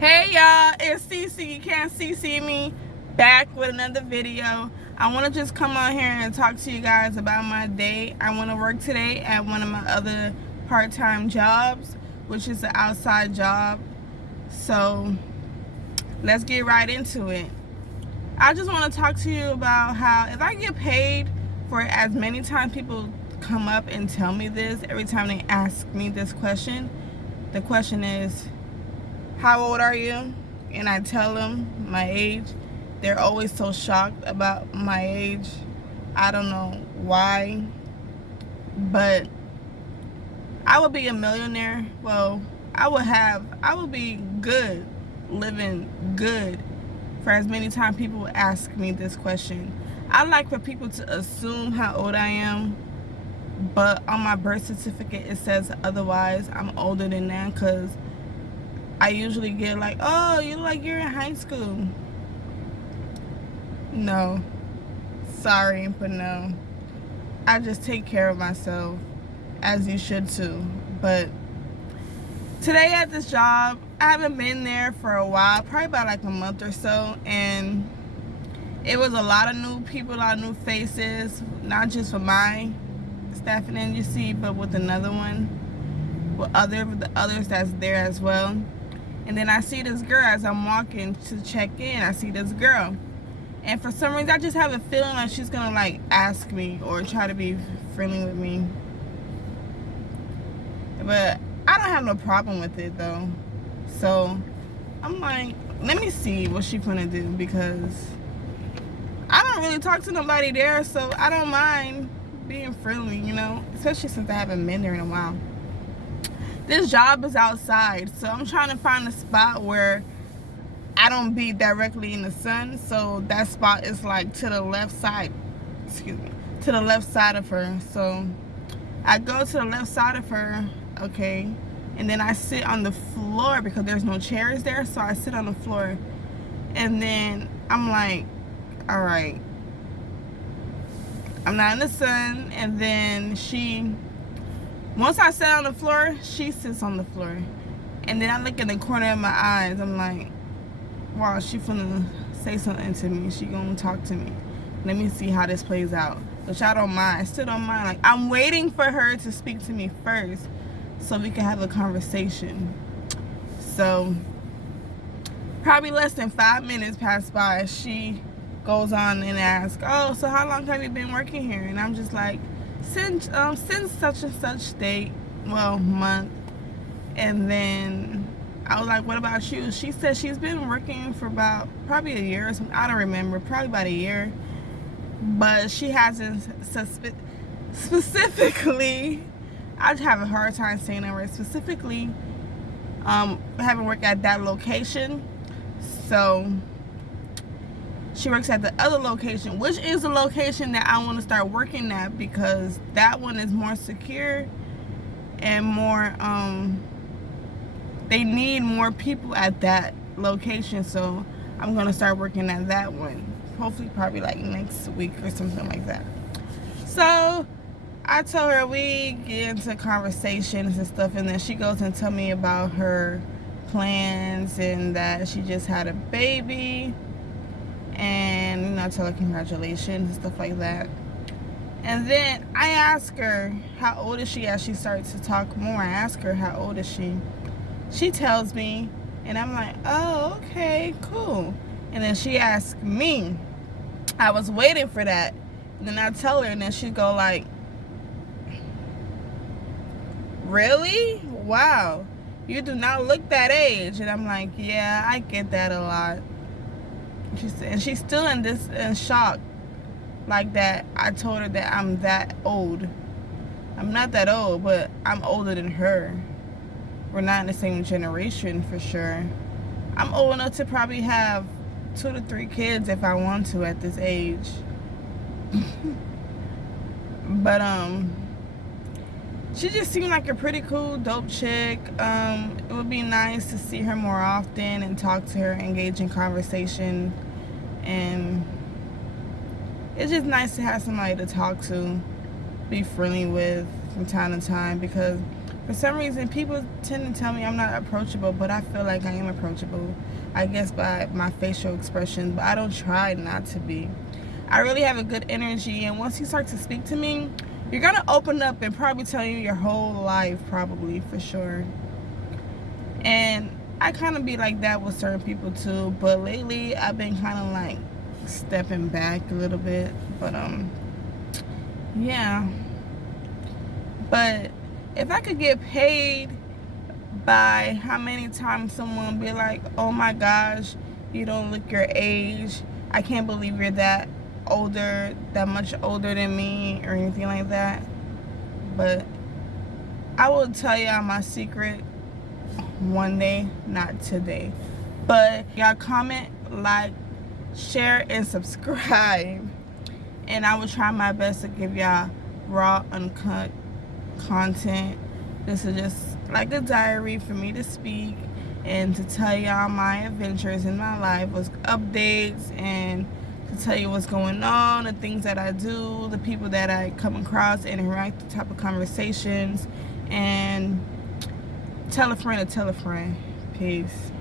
Hey y'all, it's Cece. You can't CC me, back with another video. I want to just come on here and talk to you guys about my day. I want to work today at one of my other part-time jobs, which is an outside job. So let's get right into it. I just want to talk to you about how if I get paid for as many times people come up and tell me this, every time they ask me this question, the question is, how old are you? And I tell them my age. They're always so shocked about my age. I don't know why, but I would be a millionaire. Well, I would be good, living good, for as many times people would ask me this question. I like for people to assume how old I am, but on my birth certificate it says otherwise. I'm older than that because I usually get like, oh, you look like you're in high school. No. Sorry, but no. I just take care of myself, as you should too. But today at this job, I haven't been there for a while, probably about like a month or so, and it was a lot of new people, a lot of new faces, not just for my staffing agency, but with another one, with the others that's there as well. And then I see this girl as I'm walking to check in. I see this girl, and for some reason I just have a feeling like she's gonna like ask me or try to be friendly with me. But I don't have no problem with it though. So I'm like, let me see what she's gonna do, because I don't really talk to nobody there, so I don't mind being friendly, you know, especially since I haven't been there in a while. This job is outside, so I'm trying to find a spot where I don't be directly in the sun. So that spot is like to the left side, to the left side of her. So I go to the left side of her, okay, and then I sit on the floor because there's no chairs there. So I sit on the floor, and then I'm like, all right, I'm not in the sun. And then once I sit on the floor, she sits on the floor. And then I look in the corner of my eyes. I'm like, wow, she finna say something to me. She gonna talk to me. Let me see how this plays out. Which I don't mind. I still don't mind. Like, I'm waiting for her to speak to me first so we can have a conversation. So probably less than 5 minutes pass by. She goes on and asks, oh, so how long have you been working here? And I'm just like, since such and such date, well, month. And then I was like, what about you? She said she's been working for about probably a year or something. I don't remember, probably about a year. But she hasn't specifically, I have a hard time saying that word, specifically haven't worked at that location. So she works at the other location, which is the location that I want to start working at, because that one is more secure and more, they need more people at that location. So I'm going to start working at that one. Hopefully probably like next week or something like that. So I told her we get into conversations and stuff, and then she goes and tell me about her plans and that she just had a baby. And, you know, I tell her congratulations and stuff like that. And then I ask her, how old is she, as she starts to talk more. I ask her, how old is she? She tells me, and I'm like, oh, okay, cool. And then she asks me. I was waiting for that. And then I tell her, and then she go like, really? Wow, you do not look that age. And I'm like, yeah, I get that a lot. And she's still in shock, like that I told her that I'm that old. I'm not that old, but I'm older than her. We're not in the same generation for sure. I'm old enough to probably have 2 to 3 kids if I want to at this age. But she just seemed like a pretty cool, dope chick. It would be nice to see her more often and talk to her, engage in conversation. And it's just nice to have somebody to talk to, be friendly with from time to time, because For some reason, people tend to tell me I'm not approachable, but I feel like I am approachable. I guess by my facial expression, but I don't try not to be. I really have a good energy, and once you start to speak to me, you're gonna open up and probably tell you your whole life, probably, for sure. And I kind of be like that with certain people too, but lately I've been kind of like stepping back a little bit, but yeah. But if I could get paid by how many times someone be like, oh my gosh, you don't look your age, I can't believe you're that older, that much older than me, or anything like that. But I will tell y'all my secret one day, not today. But y'all comment, like, share, and subscribe, and I will try my best to give y'all raw, uncut content. This is just like a diary for me to speak and to tell y'all my adventures in my life, with updates, and to tell you what's going on, the things that I do, the people that I come across, interact, the type of conversations, and tell a friend to tell a friend. Peace.